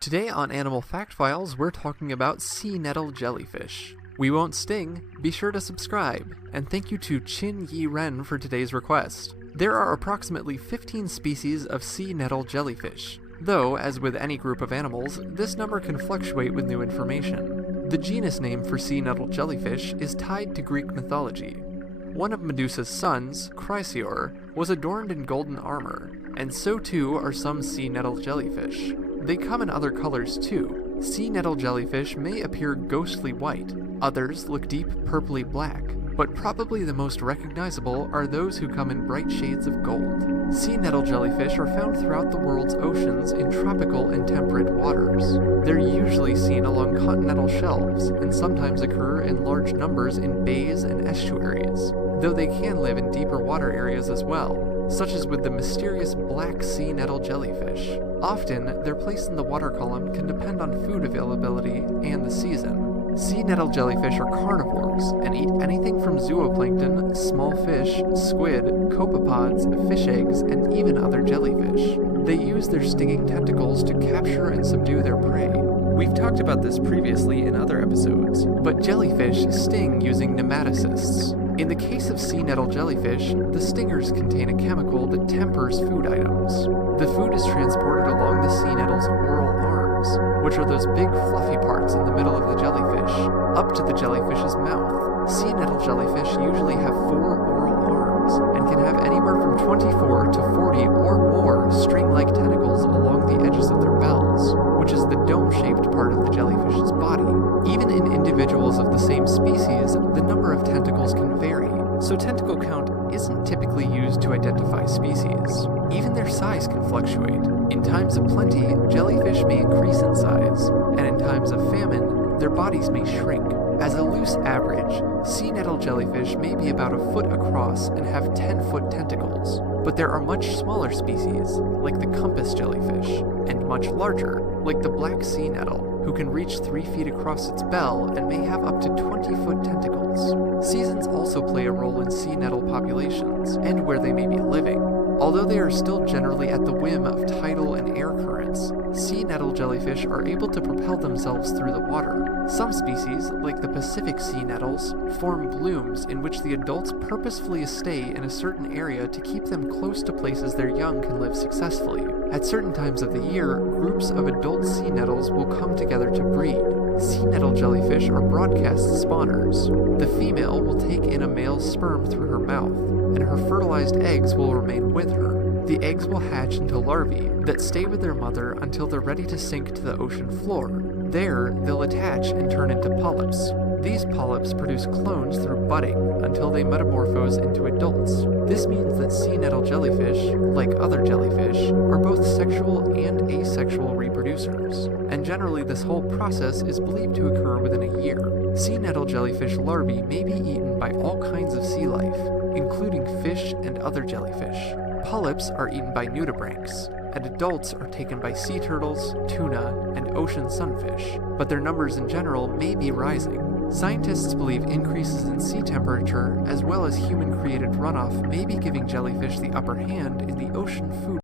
Today on Animal Fact Files, we're talking about sea nettle jellyfish. We won't sting, be sure to subscribe, and thank you to Chin Yi Ren for today's request. There are approximately 15 species of sea nettle jellyfish, though, as with any group of animals, this number can fluctuate with new information. The genus name for sea nettle jellyfish is tied to Greek mythology. One of Medusa's sons, Chrysaor, was adorned in golden armor, and so too are some sea nettle jellyfish. They come in other colors too. Sea nettle jellyfish may appear ghostly white, others look deep purpley black, but probably the most recognizable are those who come in bright shades of gold. Sea nettle jellyfish are found throughout the world's oceans in tropical and temperate waters. They're usually seen along continental shelves, and sometimes occur in large numbers in bays and estuaries, though they can live in deeper water areas as well, such as with the mysterious black sea nettle jellyfish. Often, their place in the water column can depend on food availability and the season. Sea nettle jellyfish are carnivores and eat anything from zooplankton, small fish, squid, copepods, fish eggs, and even other jellyfish. They use their stinging tentacles to capture and subdue their prey. We've talked about this previously in other episodes, but jellyfish sting using nematocysts. In the case of sea nettle jellyfish, the stingers contain a chemical that tempers food items. The food is transported along the sea nettle's oral arms, which are those big fluffy parts in the middle of the jellyfish, up to the jellyfish's mouth. Sea nettle jellyfish usually have 4 oral arms, and can have anywhere from 24 to 40 or more string-like tentacles along the edges of their bells, which is the dome-shaped part of the jellyfish's body. Even in individuals of the same species, the number of tentacles can vary, so tentacle count isn't typically used to identify species. Even their size can fluctuate. In times of plenty, jellyfish may increase in size, and in times of famine, their bodies may shrink. As a loose average, sea nettle jellyfish may be about a foot across and have 10-foot tentacles, but there are much smaller species, like the compass jellyfish, and much larger, like the black sea nettle, who can reach 3 feet across its bell and may have up to 20-foot tentacles. Seasons also play a role in sea nettle populations, and where they may be living. Although they are still generally at the whim of tidal and air currents, sea nettle jellyfish are able to propel themselves through the water. Some species, like the Pacific sea nettles, form blooms in which the adults purposefully stay in a certain area to keep them close to places their young can live successfully. At certain times of the year, groups of adult sea nettles will come together to breed. Sea nettle jellyfish are broadcast spawners. The female will take in a male's sperm through her mouth, and her fertilized eggs will remain with her. The eggs will hatch into larvae that stay with their mother until they're ready to sink to the ocean floor. There, they'll attach and turn into polyps. These polyps produce clones through budding until they metamorphose into adults. This means that sea nettle jellyfish, like other jellyfish, are both sexual and asexual reproducers, and generally this whole process is believed to occur within a year. Sea nettle jellyfish larvae may be eaten by all kinds of sea life, including fish and other jellyfish. Polyps are eaten by nudibranchs, and adults are taken by sea turtles, tuna, and ocean sunfish, but their numbers in general may be rising. Scientists believe increases in sea temperature, as well as human-created runoff, may be giving jellyfish the upper hand in the ocean food